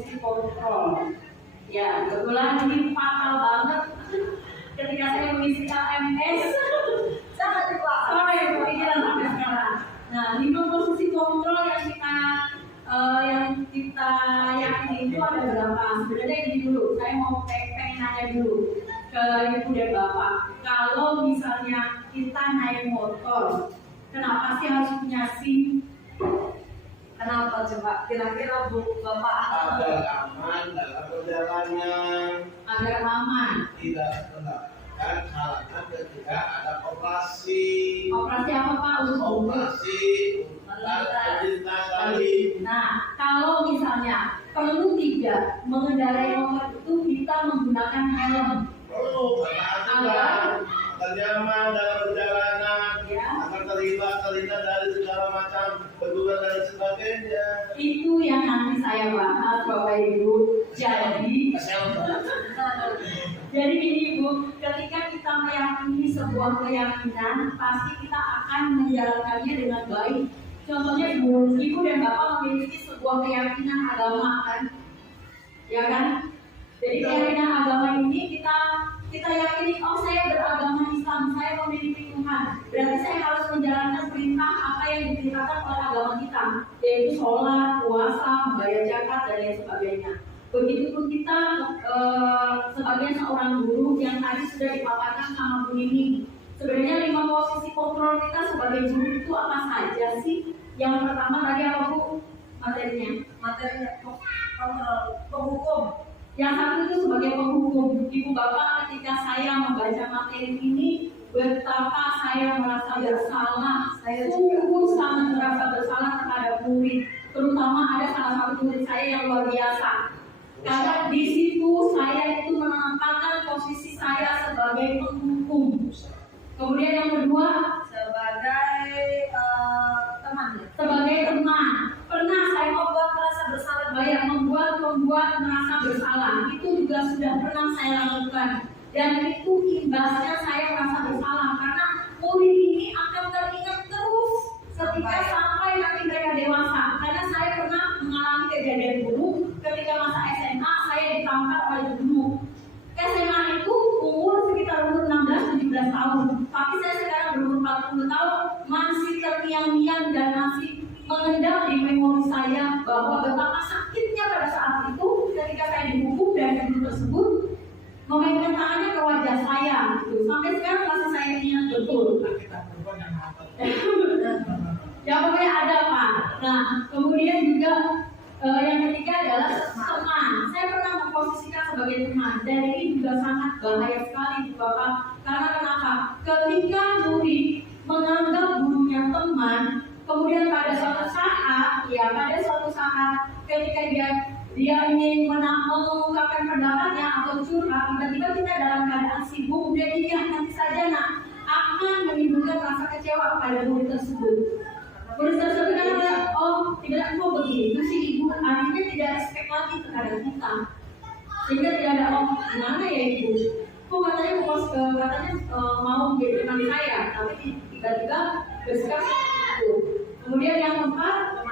posisi kontrol. Ya, kebetulan ini fatal banget ketika saya mengisi LMS. Sangat kepikiran sampai sekarang. Nah, 5 posisi kontrol yang kita yakini itu ada berapa? Sebenarnya ini dulu, saya mau pengen nanya dulu ke Ibu dan Bapak. Kalau misalnya kita naik motor, kenapa sih harus punya SIM? Kenapa coba? Kira-kira Bu Bapak? Agar aman dalam perjalanan. Agar aman. Tidak mendapatkan halangan ketika ada operasi. Operasi apa Pak? Operasi lintas tali. Nah, kalau misalnya perlu tidak mengendarai motor itu kita menggunakan helm. Perlu agar nyaman dalam perjalanan, Ya. agar terhindar dari segala macam benturan dan sebagainya. Itu yang nanti saya bahas Bapak Ibu. Jadi gini Bu, ketika kita meyakini sebuah keyakinan, pasti kita akan menjalankannya dengan baik. Contohnya Ibu dan Bapak memiliki sebuah keyakinan agama kan, ya kan? Jadi keyakinan agama ini kita yakini, oh saya beragama Islam, saya memiliki Tuhan. Berarti saya harus menjalankan perintah apa yang diperintahkan oleh agama kita, yaitu sholat, puasa, membayar zakat dan lain sebagainya. Begitupun kita sebagai seorang guru yang tadi sudah dipaparkan sama Bu Nini. Sebenarnya 5 posisi kontrol kita sebagai guru itu apa saja sih? Yang pertama tadi apa Bu? Materinya kontrol penghukum. Yang satu itu sebagai penghukum. Ibu Bapak, ketika saya membaca materi ini, betapa saya merasa bersalah. Saya sungguh sangat merasa bersalah terhadap murid. Terutama ada salah satu murid saya yang luar biasa. Karena di situ saya itu menempatkan posisi saya sebagai penghukum. Kemudian yang kedua sebagai teman. Sebagai teman. Pernah saya membuat merasa bersalah, membuat merasa bersalah. Itu juga sudah pernah saya lakukan. Dan itu imbasnya saya merasa bersalah karena murid ini akan teringat terus ketika sampai nanti mereka dewasa. Karena saya pernah mengalami kejadian buruk ketika masa SMA saya ditampar oleh guru. SMA itu umur sekitar umur 16-17 tahun. Tapi saya sekarang berumur 40 tahun masih terngiang-ngiang dan masih mengendap di memori saya bahwa betapa sakitnya pada saat itu ketika saya dihukum dan guru tersebut memainkan tangannya ke wajah saya. Gitu. Sampai sekarang masih saya ingat betul. Ya pokoknya ada Pak. Nah kemudian juga yang ketiga adalah teman. Saya pernah memposisikan sebagai teman dan ini juga sangat bahaya sekali Bapak. Karena kenapa? Ketika murid menganggap gurunya teman, kemudian pada suatu saat ketika dia ingin mengungkapkan pendapatnya atau curhat, tiba-tiba kita dalam keadaan sibuk, dia ingat nanti saja akan menimbulkan rasa kecewa pada murid tersebut. Murid tersebut kan tidak kok begitu sih ibu, akhirnya tidak respect lagi terhadap kita, sehingga tidak ada gimana ya ibu, kok katanya mau menjadi teman saya, tapi tiba-tiba bersikap seperti itu. Kemudian yang keempat,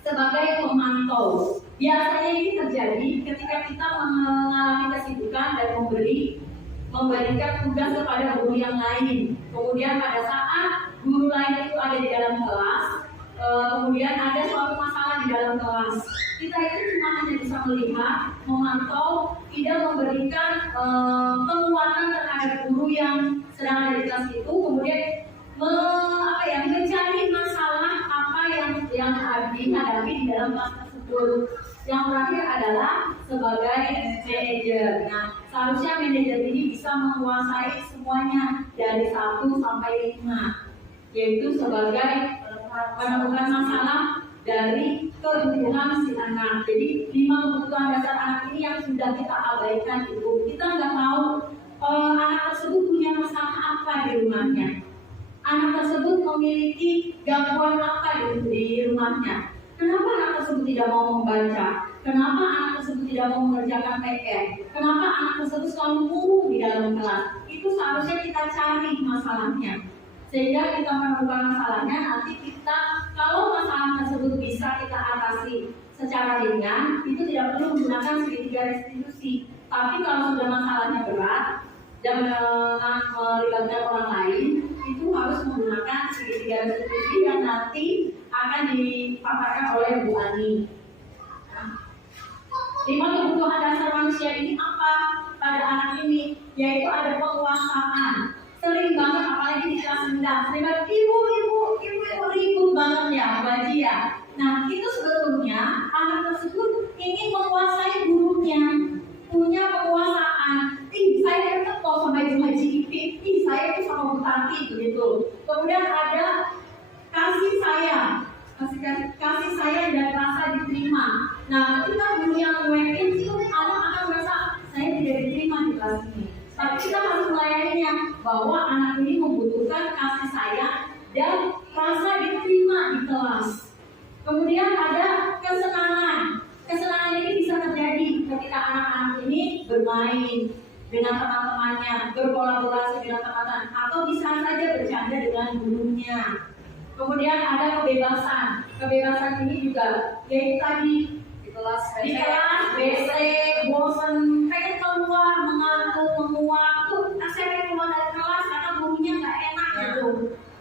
sebagai pemantau. Biasanya ini terjadi ketika kita mengalami kesibukan dan memberikan tugas kepada guru yang lain. Kemudian pada saat guru lain itu ada di dalam kelas, kemudian ada suatu masalah di dalam kelas, kita itu cuma hanya bisa melihat, memantau, tidak memberikan penguatan terhadap guru yang sedang ada di kelas itu. Kemudian mencari masalah apa yang dihadapi di dalam kelas tersebut. Yang terakhir adalah sebagai manajer. Nah, seharusnya manajer ini bisa menguasai semuanya dari 1 sampai 5, yaitu sebagai menemukan masalah dari kebutuhan si anak. Jadi 5 kebutuhan dasar anak ini yang sudah kita abaikan itu. Kita nggak tahu anak tersebut punya masalah apa di rumahnya. Anak tersebut memiliki gangguan apa di rumahnya. Kenapa anak tersebut tidak mau membaca? Kenapa anak tersebut tidak mau mengerjakan PR? Kenapa anak tersebut selalu murung di dalam kelas? Itu seharusnya kita cari masalahnya. Sehingga kita menemukan masalahnya, nanti kita, kalau masalah tersebut bisa kita atasi secara ringan itu tidak perlu menggunakan segitiga restitusi. Tapi kalau sudah masalahnya berat dan melibatkan orang lain, itu harus menggunakan segitiga restitusi yang nanti akan dipaparkan oleh Bu Ani. 5 kebutuhan dasar manusia ini apa pada anak ini? Yaitu ada penguasaan. Sering banget apalagi di kelas rendah, sering banget ibu ribut banget ya, Baji ya. Nah itu sebetulnya anak tersebut ingin menguasai gurunya, punya penguasaan. Saya tetap kok sama Ibu Haji Ipin, saya itu sama Bu Tati begitu. Kemudian ada kasih sayang, kasih sayang dan rasa diterima. Nah ketika guru yang menguekin itu anak akan merasa saya tidak diterima di kelas ini. Tapi kita harus melayaninya bahwa anak ini membutuhkan kasih sayang dan rasa diterima di kelas. Kemudian ada kesenangan. Kesenangan ini bisa terjadi ketika anak-anak ini bermain dengan teman-temannya, berkolaborasi dengan teman-teman, atau bisa saja bercanda dengan gurunya. Kemudian ada kebebasan. Kebebasan ini juga yaitu tadi di kelas BC, bosan, pengen keluar, mengantuk, menguap, tuh saya keluar dari kelas karena gurunya nggak enak gitu,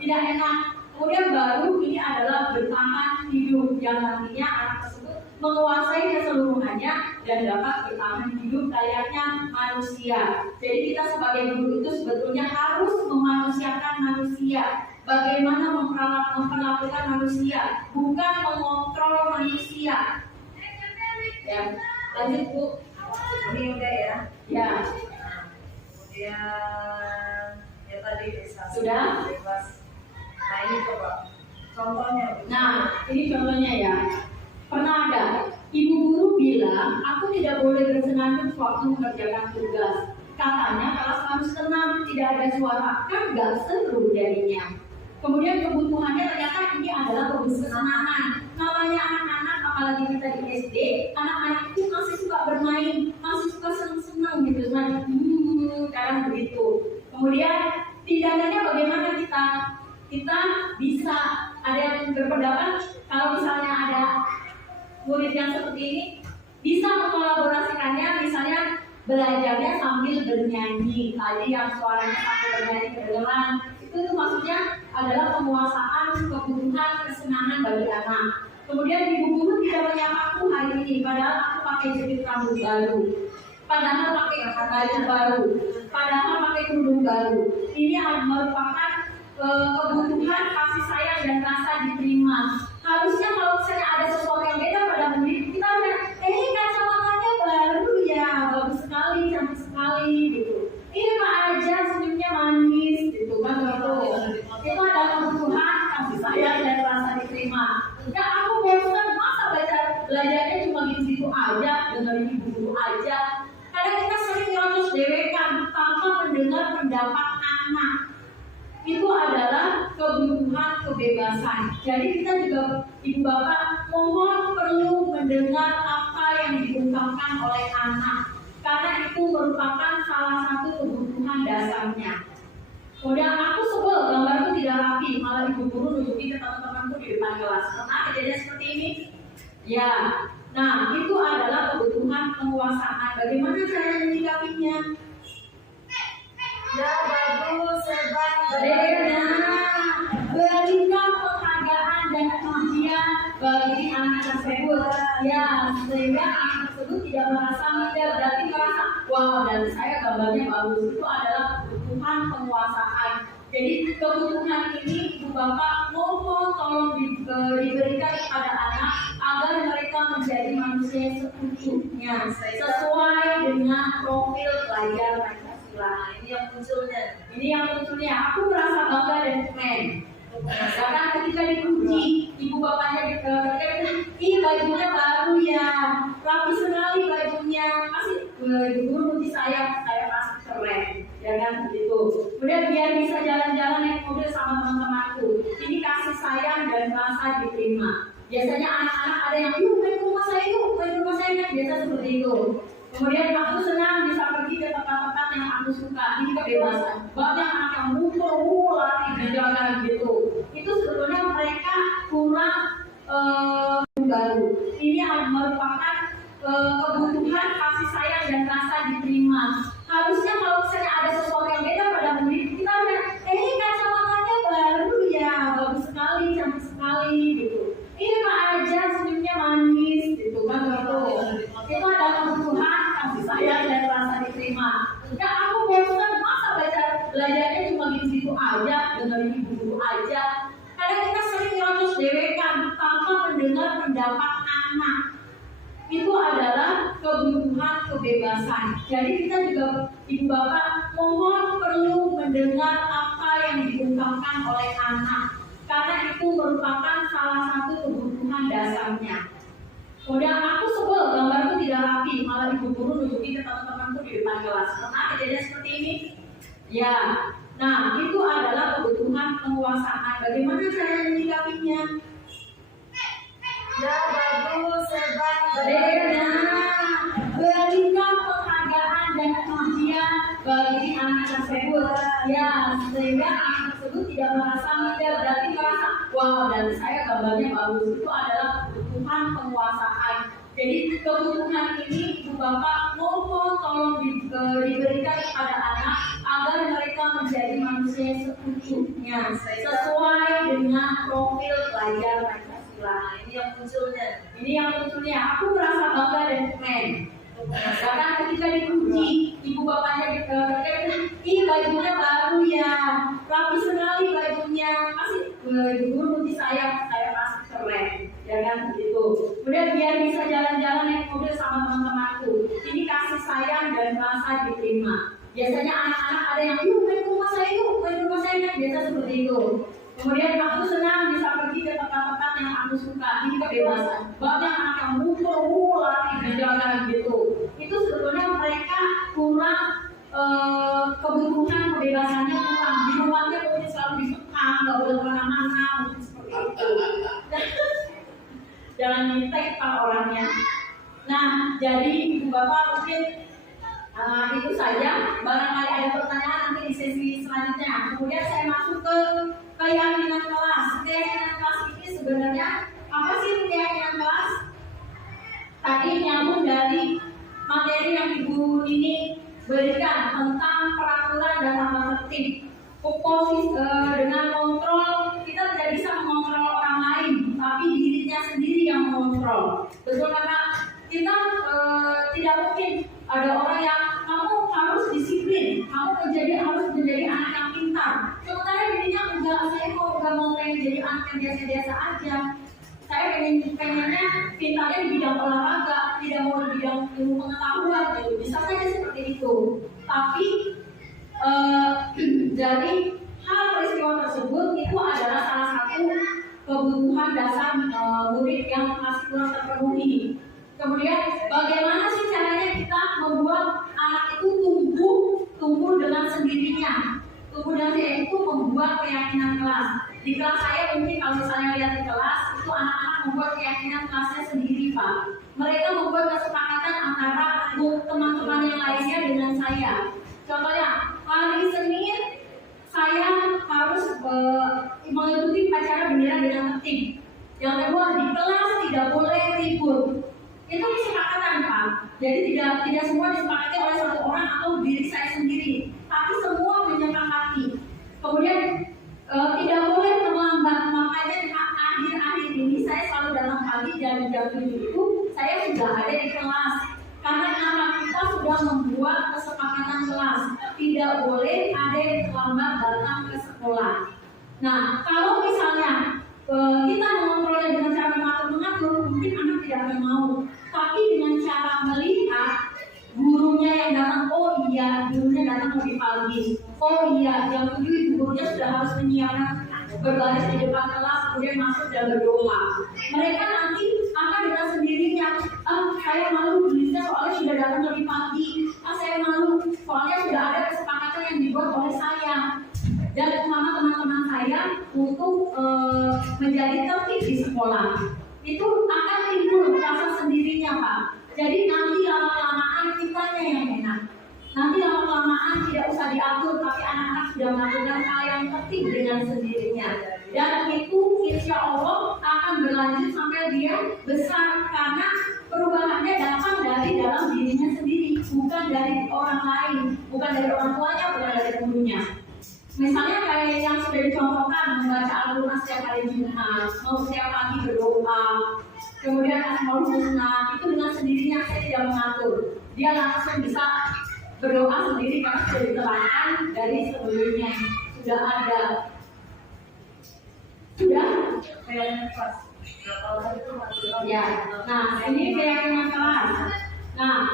tidak enak. Kemudian baru ini adalah bertahan hidup yang nantinya anak tersebut menguasai keseluruhannya dan dapat bertahan hidup layaknya manusia. Jadi kita sebagai guru itu sebetulnya harus memanusiakan manusia. Bagaimana memperlakukan manusia, bukan mengontrol manusia. Ya, lanjut Bu. Ini udah ya. Ya. Kemudian ya tadi sudah. Bebas. Nah ini coba contohnya. Nah ini contohnya ya. Pernah ada ibu guru bilang aku tidak boleh bersenandung waktu mengerjakan tugas. Katanya kelas harus tenang, tidak ada suara, kan gak seru jadinya. Kemudian kebutuhannya ternyata ini adalah kesenangan. Namanya anak-anak, apalagi kita di SD, anak-anak itu masih suka bermain, masih suka senang-senang gitu. Sekarang begitu. Kemudian tindakannya bagaimana kita bisa ada yang berpendapat kalau misalnya ada murid yang seperti ini bisa mengkolaborasikannya, misalnya belajarnya sambil bernyanyi, tadi yang suaranya sambil bernyanyi kedengeran. Itu maksudnya adalah penguasaan kebutuhan kesenangan bagi anak. Kemudian ibu guru tidak menyapaku hari ini, padahal aku pakai jepit rambut baru, padahal pakai baju baru, padahal pakai kerudung baru. Ini merupakan kebutuhan kasih sayang dan rasa diterima. Harusnya kalau misalnya ada sesuatu yang beda pada murid, kita udah, kacamatanya baru ya, bagus sekali, cantik sekali gitu. Ini Pak aja senyumnya manis gitu kan gitu. Itu adalah kebutuhan kasih sayang dan rasa diterima. Ya aku bosan, masa belajarnya cuma gitu aja, dengerin ibu guru aja. Kadang kita sering nyerocos dewekan tanpa mendengar pendapat anak. Itu adalah kebutuhan kebebasan. Jadi kita juga ibu bapak mohon perlu mendengar apa yang diungkapkan oleh anak, karena itu merupakan salah satu kebutuhan dasarnya. Kemudian aku sebel gambarku tidak rapi, malah ibu guru nunjukin ke teman-temanku di depan kelas. Pernah kejadian seperti ini? Ya. Nah itu adalah kebutuhan penguasaan. Bagaimana cara menyikapinya? Ya bagus, hebat. Berikan penghargaan dan pujian bagi anak tersebut. Ya, sehingga anak tersebut tidak merasa minder, berarti merasa wah dari saya gambarnya bagus. Itu adalah kebutuhan penguasaan. Jadi kebutuhan ini ibu bapak mohon tolong diberikan kepada anak agar mereka menjadi manusia seutuhnya sesuai dengan profil pelajar mereka. Nah, ini yang munculnya. Aku merasa bangga dan keren. Karena ketika dipuji, ibu bapaknya ketika ini bajunya baru ya, rapi sekali bajunya. Masih ibu guru puji saya pasti keren, ya kan begitu. Kemudian biar bisa jalan-jalan naik mobil sama teman-temanku. Ini kasih sayang dan rasa diterima. Biasanya anak-anak ada yang main ke rumah saya kan biasa seperti itu. Kemudian aku senang bisa pergi ke tempat-tempat yang aku suka. Ini kebebasan. Banyak anak yang mumpul lari berjalan gitu. Itu sebetulnya mereka kurang baru. Ini kebutuhan kasih sayang dan rasa diterima. Harusnya kalau misalnya ada sesuatu yang beda pada murid, kita lihat, kacamatanya baru ya, bagus sekali, cantik sekali gitu. Ini Pak aja senyumnya manis gitu kan gitu. Itu adalah kebutuhan kasih sayang dan rasa diterima. Ya aku bosan, masa belajarnya cuma gitu aja, dengerin ibu guru aja. Kadang kita sering nyerocos dewekan tanpa mendengar pendapat anak. Itu adalah kebutuhan kebebasan. Jadi kita juga ibu bapak mohon perlu mendengar apa yang diungkapkan oleh anak, karena itu merupakan salah satu kebutuhan dasarnya. Kemudian aku sebel gambarku tidak rapi, malah ibu guru nunjukin ke teman-temanku di depan kelas. Pernah kejadian seperti ini? Ya. Nah, itu adalah kebutuhan penguasaan. Bagaimana cara menyikapinya? Ya bagus, hebat. Berikan penghargaan dan pujian bagi anak tersebut. Ya, sehingga anak tersebut tidak merasa minder, berarti merasa, wah dari saya gambarnya bagus. Itu adalah kebutuhan penguasaan. Jadi kebutuhan ini ibu bapak mohon tolong diberikan kepada anak agar mereka menjadi manusia seutuhnya, sesuai dengan profil pelajar Pancasila. Ini yang munculnya. Ini yang munculnya. Aku merasa bangga dan keren. Karena ketika dipuji, ibu bapaknya berkata, ih bajunya baru ya, rapi sekali bajunya. Pasti ibu guru puji saya pasti keren, ya kan begitu. Kemudian biar bisa jalan-jalan naik mobil sama teman-temanku. Ini kasih sayang dan rasa diterima. Biasanya anak-anak ada yang, yuk main ke rumah saya, kan biasa seperti itu. Kemudian aku senang bisa pergi ke tempat-tempat yang aku suka. Ini kebebasan. Banyak anak yang ngumpul lari berjalan gitu. Itu sebetulnya mereka kurang kebutuhan kebebasannya kurang. Di rumahnya mungkin selalu dikekang, nggak boleh kemana-mana, mungkin seperti itu. Jangan minta kepala orangnya. Nah, jadi ibu bapak mungkin itu saja. Barangkali ada pertanyaan nanti di sesi selanjutnya. Kemudian saya masuk ke keyakinan kelas. Keyakinan kelas ini sebenarnya apa sih keyakinan kelas? Tadi nyambung dari materi yang Ibu Nini berikan tentang peraturan dan tata tertib. Dengan kontrol, kita tidak bisa mengontrol orang lain, tapi dirinya sendiri yang mengontrol. Betul, karena kita tidak mungkin ada orang yang kamu harus disiplin, kamu harus menjadi anak yang pintar. Sementara dirinya saya mau pengen jadi anak yang biasa-biasa aja. Saya pengennya pintarnya di bidang olahraga, tidak mau di bidang ilmu pengetahuan gitu. Bisa saja seperti itu. Tapi dari hal peristiwa tersebut itu adalah salah satu kebutuhan dasar murid yang masih kurang terpenuhi. Kemudian bagaimana sih caranya kita membuat anak itu tumbuh dengan sendirinya? Tumbuh dengan sendirinya itu membuat keyakinan kelas. Di kelas saya mungkin kalau misalnya lihat di kelas itu anak-anak membuat keyakinan kelasnya sendiri, Pak. Mereka membuat kesepakatan antara teman-teman yang lainnya dengan saya. Contohnya hari Senin saya harus mengikuti upacara bendera dengan tertib. Yang kedua di kelas tidak boleh ribut. Itu kesepakatan, Pak. Jadi tidak semua disepakati oleh satu orang atau diri saya sendiri, tapi semua menyepakati. Kemudian tidak boleh terlambat. Makanya di akhir-akhir ini saya selalu datang pagi jam 7 itu saya sudah ada di kelas. Karena anak kita sudah membuat kesepakatan kelas, tidak boleh ada yang terlambat datang ke sekolah. Nah, kalau misalnya kita mengontrolnya dengan cara mengatur, mungkin anak tidak akan mau. Tapi dengan cara melihat gurunya yang datang, oh iya, gurunya datang lebih pagi. Oh iya, jam 7 ibu gurunya sudah harus menyiapkan berbaris di depan kelas, kemudian masuk dan berdoa. Mereka nanti akan dengan sendirinya, saya malu gurunya soalnya sudah datang lebih pagi. Saya malu soalnya sudah ada kesepakatan yang dibuat oleh saya dan sama teman-teman saya untuk menjadi tertib di sekolah. Itu akan timbul rasa sendirinya, Pak. Jadi nanti lama-kelamaan kitanya yang enak. Nanti lama-kelamaan tidak usah diatur, tapi anak-anak sudah melakukan hal yang tertib dengan sendirinya. Dan itu insya Allah akan berlanjut sampai dia besar, karena perubahannya datang dari dari dalam dirinya sendiri, bukan dari orang lain, bukan dari orang tuanya, bukan dari gurunya. Misalnya kayak yang sudah dicontohkan, membaca Al-Quran setiap hari Jumat, mau setiap pagi berdoa, kemudian mau sunat, itu dengan sendirinya saya tidak mengatur. Dia langsung bisa berdoa sendiri karena sudah diterangkan dari sebelumnya, sudah ada. Sudah? Ya. Nah, ini keyakinan kelas. Nah,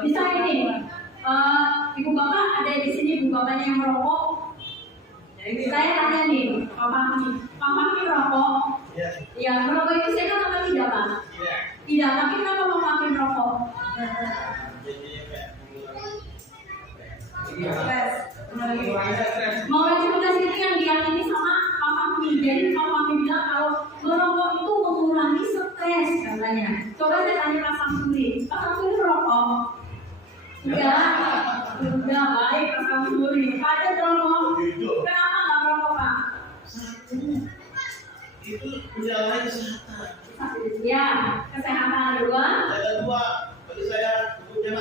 bisa ini. Ibu bapak ada di sini, ibu bapaknya yang merokok. Saya tanya nih, Papa merokok? Ya, merokok itu sehat atau tidak, Pak? Tidak, tapi kenapa Papa merokok? Mengurangi stres itu yang diyakini sama Papa Mi. Jadi Papa Mi bilang kalau merokok itu mengurangi stres katanya. Coba saya tanya Pak Samsuri, Pak Samsuri merokok? Udah baik Pak Samsuri. Pak ada merokok? Kenapa nggak merokok Pak? Itu menjalani kesehatan. Ya, kesehatan kedua. Yang kedua, bagi saya hukumnya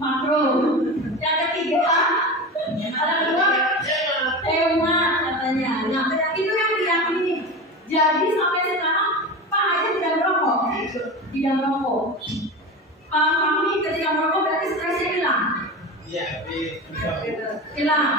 Makro. Yang ketiga, ada kedua hemat katanya. Nah, itu yang diyakini. Jadi sampai sekarang Pak aja tidak merokok. Tidak merokok. Pak kami ketika merokok berarti stresnya hilang. Iya, Hilang.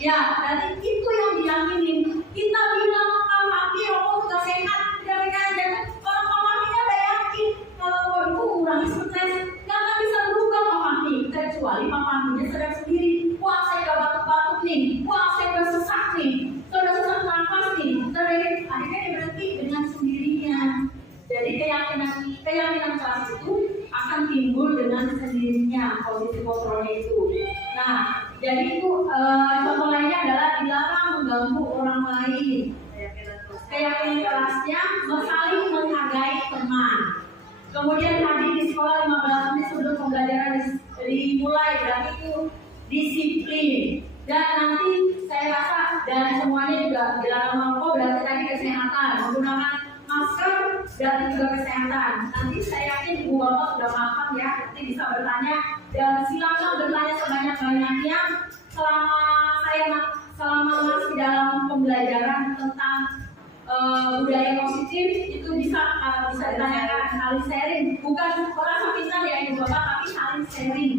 Ya, jadi itu yang diyakini. Kita bilang Pak kami rokok sudah sehat, tidak aja. Orang Pak kami ada yakin kalau itu mengurangi stres. Nggak bisa berubah Pak kami kecuali Pak kaminya sedang sendiri. Wah saya udah batuk-batuk nih. Wah saya udah sesak nih. Saya udah sesak nafas nih. Akhirnya dia berhenti dengan sendirinya. Jadi keyakinan kelas itu akan timbul dengan sendirinya posisi kontrolnya itu. Nah, jadi itu contoh lainnya adalah dilarang mengganggu orang lain. Keyakinan kelasnya saling menghargai teman. Kemudian tadi di sekolah 15 menit sebelum pembelajaran dimulai, berarti itu disiplin. Dan nanti saya rasa dan semuanya juga dilarang merokok berarti tadi kesehatan, menggunakan masker berarti juga kesehatan. Nanti saya yakin ibu bapak sudah paham ya, nanti bisa bertanya dan silakan bertanya sebanyak-banyaknya selama masih dalam pembelajaran tentang budaya positif itu bisa ditanyakan, saling sharing, bukan orang sepisah ya ibu bapak tapi saling sharing.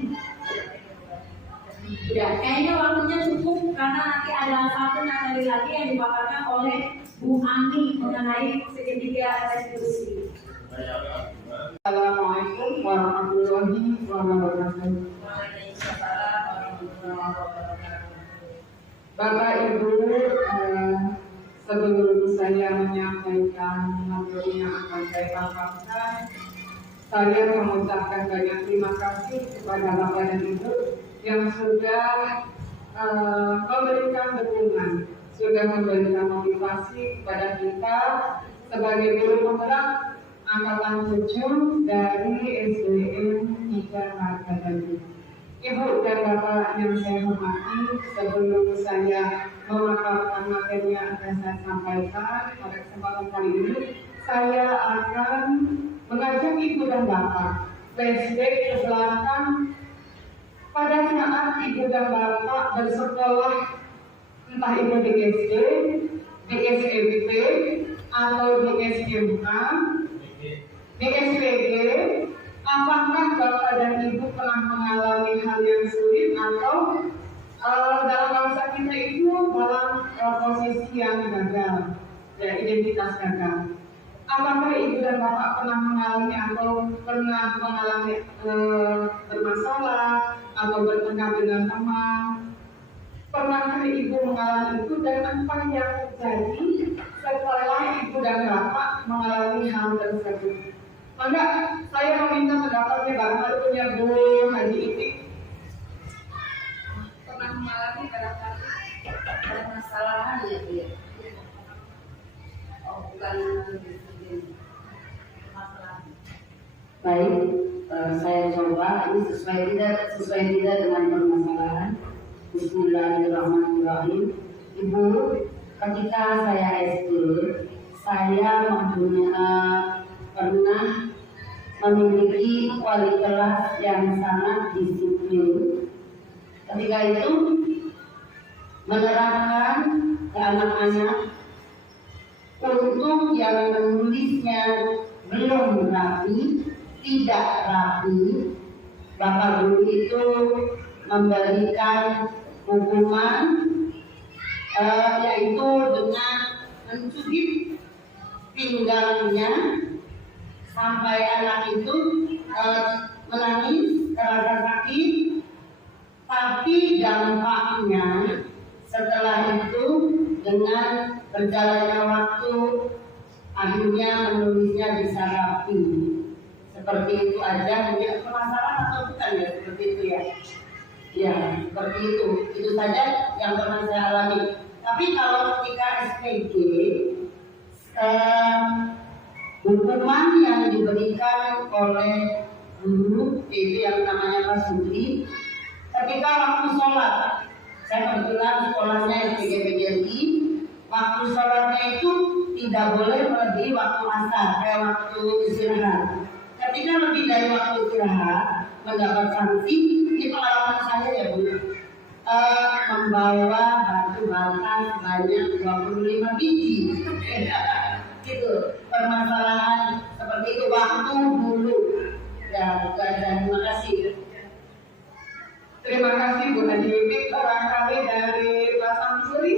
Ya, kayaknya waktunya cukup karena nanti ada satu materi lagi yang dipaparkan oleh Bu Ani mengenai segitiga restitusi. Assalamualaikum warahmatullahi wabarakatuh. Bapak Ibu, sebelum saya menyampaikan materi yang akan saya paparkan, saya mengucapkan banyak terima kasih kepada Bapak dan Ibu yang sudah memberikan dukungan, sudah memberikan motivasi kepada kita sebagai guru penggerak angkatan 7 dari SDN 3 Margadani. Ibu dan Bapak yang saya hormati, sebelum saya memaparkan materi yang akan saya sampaikan pada kesempatan kali ini, saya akan mengajak Ibu dan Bapak flashback ke belakang pada saat Ibu dan Bapak bersekolah, entah itu di SD, di SMP, atau di SMK, di SPG, apakah Bapak dan Ibu pernah mengalami hal yang sulit atau dalam bangsa kita itu dalam posisi yang gagal, ya, identitas gagal? Apakah Ibu dan Bapak pernah mengalami atau pernah mengalami bermasalah atau bertengkar dengan teman? Pernahkah Ibu mengalami itu dan apa yang terjadi setelah Ibu dan Bapak mengalami hal tersebut? Maka saya meminta pendapatnya barangkali punya Bu Haji Itik. Pernah mengalami barangkali permasalahan ya? Oh, bukan masalah. Baik, saya coba ini sesuai tidak dengan permasalahan. Bismillahirrahmanirrahim. Ibu, ketika saya SD, saya mempunyai pernah memiliki wali kelas yang sangat disiplin. Ketika itu menerapkan ke anak-anak untuk yang menulisnya belum rapi, tidak rapi, Bapak Guru itu memberikan hukuman yaitu dengan mencubit pinggangnya sampai anak itu menangis karena sakit. Tapi dampaknya setelah itu dengan berjalannya waktu akhirnya menulisnya bisa rapi. Seperti itu aja, mungkin permasalahan atau bukan ya seperti itu ya. Ya, seperti itu. Itu saja yang pernah saya alami. Tapi kalau ketika SPG, hukuman yang diberikan oleh guru itu yang namanya Pak Sudri, ketika waktu sholat, saya kebetulan sekolahnya SPG PGRI, waktu sholatnya itu tidak boleh melebihi waktu asar, kayak waktu istirahat. Ketika lebih dari waktu istirahat, mendapat sanksi. Ini pengalaman saya ya Bu, membawa batu bata sebanyak 25 biji. Gitu, permasalahan seperti itu waktu dulu. Ya, dan terima kasih. Terima kasih Bu Haji Wipit, barangkali dari Pak Samsuri,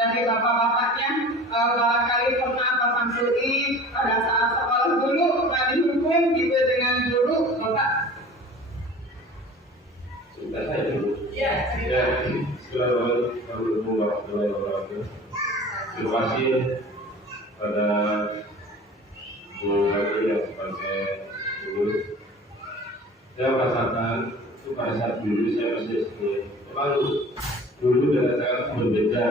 dari bapak-bapaknya, barangkali pernah Pak Samsuri pada saat sekolah dulu pernah dihukum gitu dengan guru, Bapak? Sudah saya dulu. Iya. Ya, Assalamualaikum warahmatullahi wabarakatuh. Terima kasih pada Bu Haji yang sebagai guru. Saya merasakan itu pada saat dulu saya masih SD. Memang dulu dengan sangat berbeda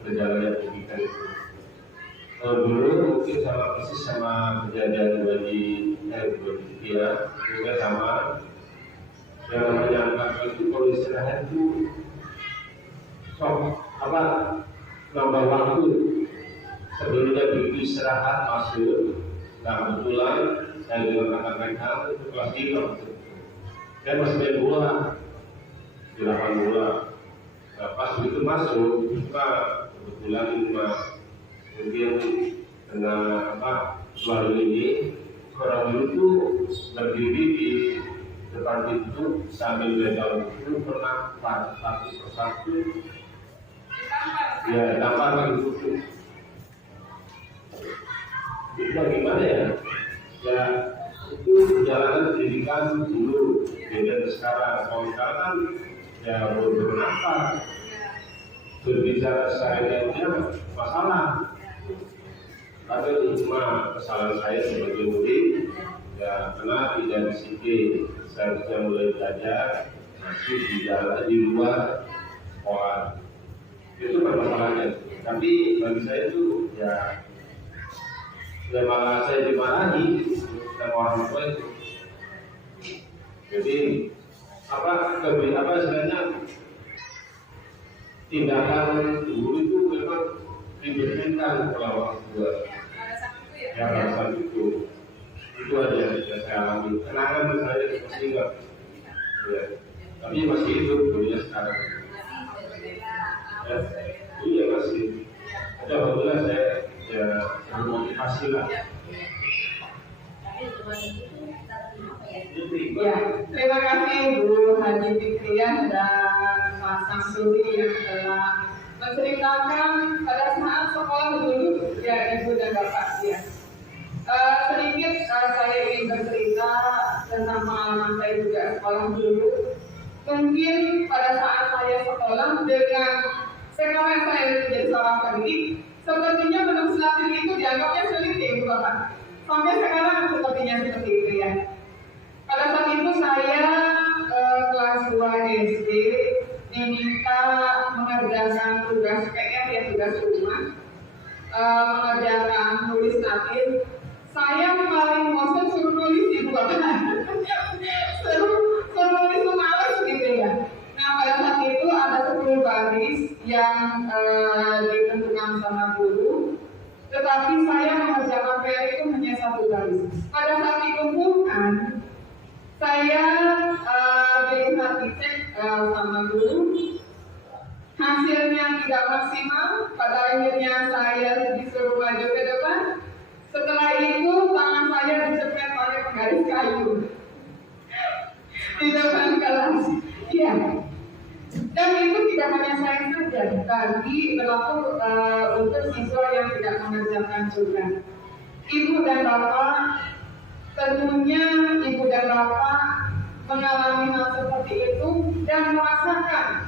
perjalanan pendidikan itu. Kalau dulu mungkin sama persis sama kejadian di ya, juga sama. Yang namanya anak itu kalau istirahat itu nambah waktu. Sebelumnya begitu istirahat masuk. Nah kebetulan saya dengan anak-anak itu kelas 3. Saya masih main bola di lapangan bola. Nah, pas begitu masuk, kebetulan mungkin dengan melalui ini orang dulu tuh berdiri di depan pintu sambil begal itu pernah satu persatu ya tampar gitu. Itu bagaimana ya? Ya itu perjalanan pendidikan dulu beda dari sekarang. Kalau sekarang kan ya beberapa berbicara sehari-harinya masalah. Tapi itu cuma kesalahan saya sebagai murid ya karena tidak disiplin. Saya sudah mulai belajar masih di dalam di luar sekolah. Itu masalahnya. Tapi bagi saya itu ya malah saya dimarahi sama orang tua itu. Jadi istilahnya tindakan guru itu memang diberikan oleh orang tua. Ya pada itu aja yang saya alami. Kenangan saya seperti itu. Ya. Tapi masih hidup dunia sekarang. Ya, iya masih. Ada alhamdulillah saya ya termotivasi lah. Ya, terima kasih Bu Haji Fikriah dan Pak Samsuri yang telah menceritakan pada saat sekolah dulu ya Ibu dan Bapak ya. Sedikit saya ingin bercerita tentang pengalaman saya juga sekolah dulu. Mungkin pada saat saya sekolah dengan sekarang saya menjadi seorang pendidik, sepertinya bentuk silatin itu dianggapnya sulit ya Ibu Bapak. Sampai sekarang sepertinya seperti itu ya. Pada saat itu saya kelas 2 SD diminta mengerjakan tugas PR ya tugas rumah, mengerjakan nulis latin. Saya paling bosan suruh nulis Ibu Bapak. suruh nulis itu males gitu ya. Nah pada saat itu ada 10 baris yang ditentukan sama guru. Tetapi saya mengerjakan PR itu hanya 1 baris. Pada hasilnya tidak maksimal, pada akhirnya saya disuruh maju ke depan. Setelah itu tangan saya dicepet oleh penggaris kayu di depan kelas. Iya. Dan itu tidak hanya saya saja, tapi berlaku untuk siswa yang tidak mengerjakan juga. Ibu dan bapak, tentunya ibu dan bapak mengalami hal seperti itu dan merasakan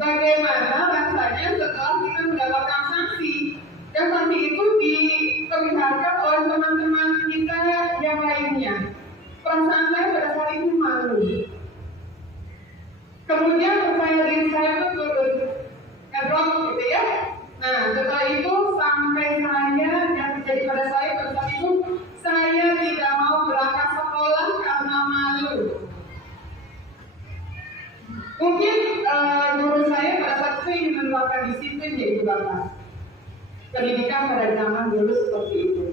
bagaimana rasanya setelah kita mendapatkan sanksi. Dan sanksi itu diperlihatkan oleh teman-teman kita yang lainnya. Perasaan saya pada saat itu malu. Kemudian percaya diri saya itu ngedrop gitu ya. Nah setelah itu sampai saya yang terjadi pada saya pada saat itu, saya tidak mau berangkat sekolah karena malu. Mungkin guru saya pada saat itu ingin menerapkan disiplin yaitu bapak. Pendidikan pada zaman dulu seperti itu.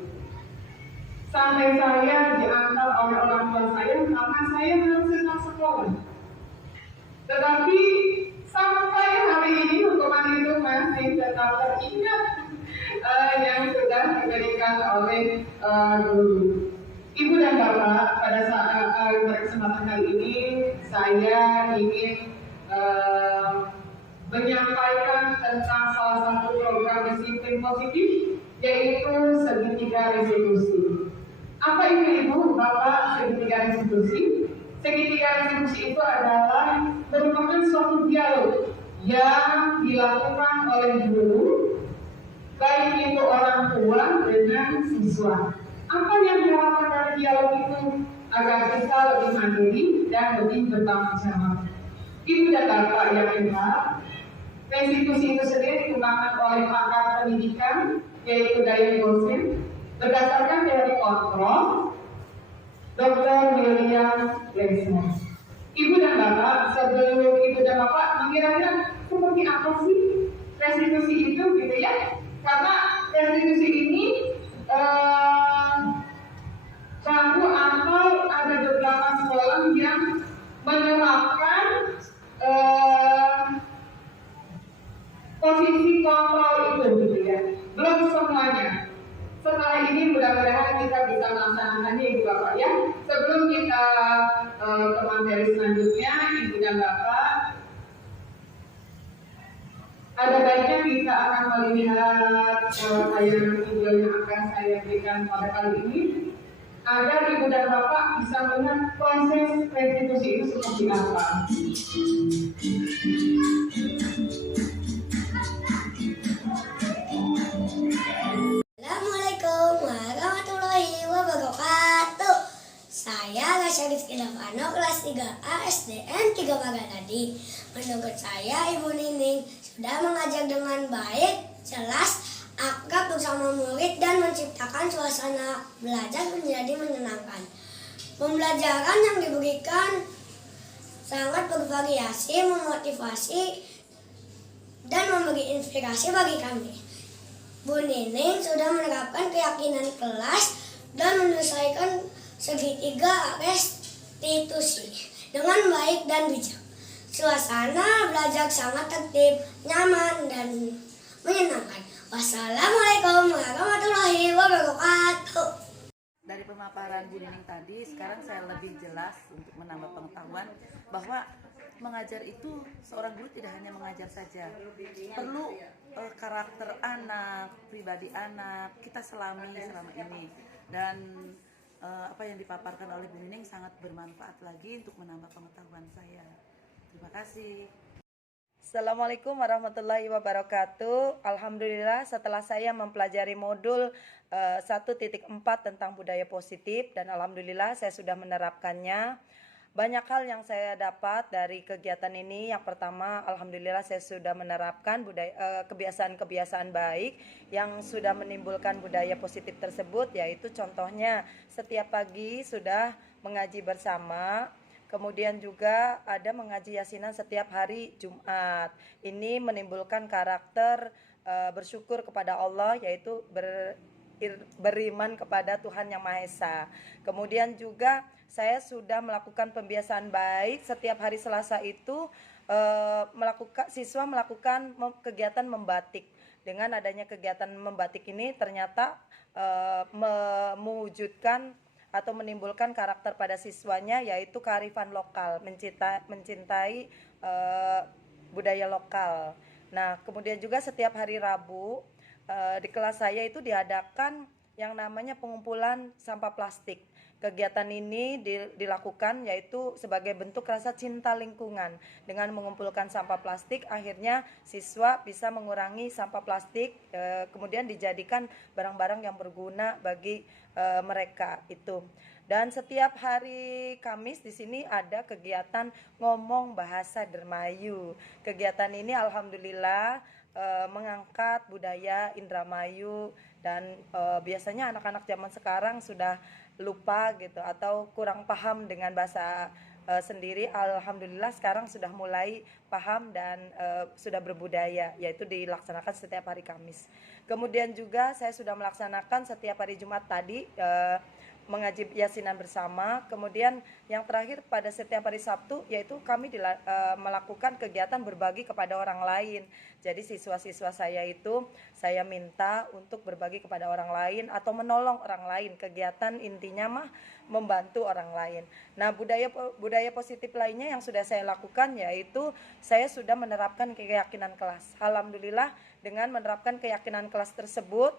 Sampai saya diantar oleh orang tua saya karena saya harus tetap sekolah. Tetapi sampai hari ini hukuman itu masih tetap teringat yang sudah diberikan oleh guru. Ibu dan bapak, pada saat kesempatan kali ini saya ingin menyampaikan tentang salah satu program disiplin positif, yaitu segitiga restitusi. Apa itu ibu, bapak, segitiga restitusi? Segitiga restitusi itu adalah merupakan suatu dialog yang dilakukan oleh guru, baik itu orang tua dengan siswa. Apa yang diharapkan dari dialog itu? Agar kita lebih mandiri dan lebih bertanggung jawab. Ibu dan bapak yang hebat, restitusi itu sendiri dikembangkan oleh pakar pendidikan, yaitu Dayan Gosen, berdasarkan teori kontrol Dr. William Glasser. Ibu dan bapak, sebelum ibu dan bapak mengira-kira seperti apa sih restitusi itu gitu ya? Karena restitusi ini baru atau ada beberapa sekolah yang menerapkan posisi kontrol itu gitu ya. Belum semuanya. Setelah ini mudah-mudahan kita bisa melaksanakannya ibu bapak ya. Sebelum kita ke materi selanjutnya, ibu dan bapak, ada baiknya kita akan melihat tayangan video yang akan saya berikan pada kali ini, agar ibu dan bapak bisa melihat proses restitusi itu seperti apa. Assalamualaikum warahmatullahi wabarakatuh. Saya Rasya Rizky Davano, kelas 3A SDN 3 Maganadi. Menurut saya, Ibu Nining sudah mengajar dengan baik, jelas, akrab bersama murid dan menciptakan suasana belajar menjadi menyenangkan. Pembelajaran yang diberikan sangat bervariasi, memotivasi, dan memberi inspirasi bagi kami. Bu Nining sudah menerapkan keyakinan kelas dan menyelesaikan segitiga restitusi dengan baik dan bijak. Suasana belajar sangat tertib, nyaman, dan menyenangkan. Wassalamualaikum warahmatullahi wabarakatuh. Dari pemaparan Bu Nining tadi, sekarang saya lebih jelas untuk menambah pengetahuan bahwa mengajar itu seorang guru tidak hanya mengajar saja, perlu karakter anak, pribadi anak kita selama ini, dan apa yang dipaparkan oleh Bu Nining sangat bermanfaat lagi untuk menambah pengetahuan saya. Terima kasih. Assalamualaikum warahmatullahi wabarakatuh. Alhamdulillah setelah saya mempelajari modul 1.4 tentang budaya positif, dan alhamdulillah saya sudah menerapkannya. Banyak hal yang saya dapat dari kegiatan ini. Yang pertama, alhamdulillah saya sudah menerapkan kebiasaan-kebiasaan baik yang sudah menimbulkan budaya positif tersebut, yaitu contohnya setiap pagi sudah mengaji bersama. Kemudian juga ada mengaji yasinan setiap hari Jumat. Ini menimbulkan karakter bersyukur kepada Allah, yaitu beriman kepada Tuhan Yang Maha Esa. Kemudian juga saya sudah melakukan pembiasaan baik setiap hari Selasa itu siswa melakukan kegiatan membatik. Dengan adanya kegiatan membatik ini ternyata mewujudkan atau menimbulkan karakter pada siswanya, yaitu kearifan lokal, mencintai budaya lokal. Nah, kemudian juga setiap hari Rabu di kelas saya itu diadakan yang namanya pengumpulan sampah plastik. Kegiatan ini dilakukan yaitu sebagai bentuk rasa cinta lingkungan. Dengan mengumpulkan sampah plastik, akhirnya siswa bisa mengurangi sampah plastik, kemudian dijadikan barang-barang yang berguna bagi mereka itu. Dan setiap hari Kamis di sini ada kegiatan ngomong bahasa Dermayu. Kegiatan ini alhamdulillah mengangkat budaya Indramayu, dan biasanya anak-anak zaman sekarang sudah lupa gitu atau kurang paham dengan bahasa sendiri. Alhamdulillah sekarang sudah mulai paham dan sudah berbudaya, yaitu dilaksanakan setiap hari Kamis. Kemudian juga saya sudah melaksanakan setiap hari Jumat tadi mengaji yasinan bersama. Kemudian yang terakhir pada setiap hari Sabtu yaitu kami melakukan kegiatan berbagi kepada orang lain. Jadi siswa-siswa saya itu saya minta untuk berbagi kepada orang lain atau menolong orang lain. Kegiatan intinya mah membantu orang lain. Nah, budaya positif lainnya yang sudah saya lakukan yaitu saya sudah menerapkan keyakinan kelas. Alhamdulillah dengan menerapkan keyakinan kelas tersebut,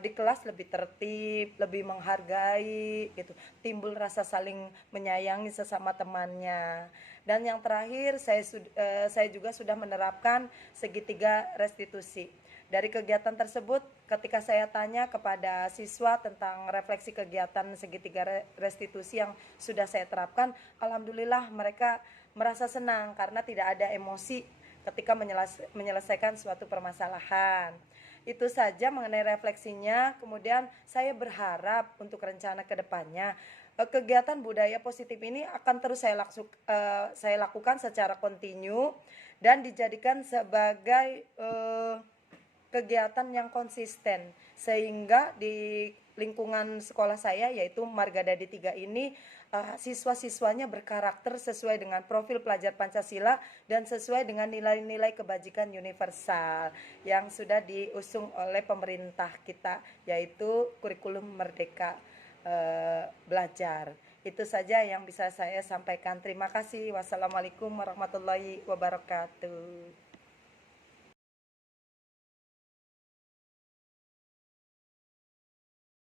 di kelas lebih tertib, lebih menghargai gitu. Timbul rasa saling menyayangi sesama temannya. Dan yang terakhir saya juga sudah menerapkan segitiga restitusi. Dari kegiatan tersebut, ketika saya tanya kepada siswa tentang refleksi kegiatan segitiga restitusi yang sudah saya terapkan, alhamdulillah mereka merasa senang karena tidak ada emosi ketika menyelesaikan suatu permasalahan. Itu saja mengenai refleksinya. Kemudian saya berharap untuk rencana ke depannya kegiatan budaya positif ini akan terus saya lakukan secara kontinu dan dijadikan sebagai kegiatan yang konsisten, sehingga di lingkungan sekolah saya yaitu Marga Dadi 3 ini siswa-siswanya berkarakter sesuai dengan profil pelajar Pancasila dan sesuai dengan nilai-nilai kebajikan universal yang sudah diusung oleh pemerintah kita, yaitu kurikulum Merdeka Belajar. Itu saja yang bisa saya sampaikan. Terima kasih. Wassalamualaikum warahmatullahi wabarakatuh.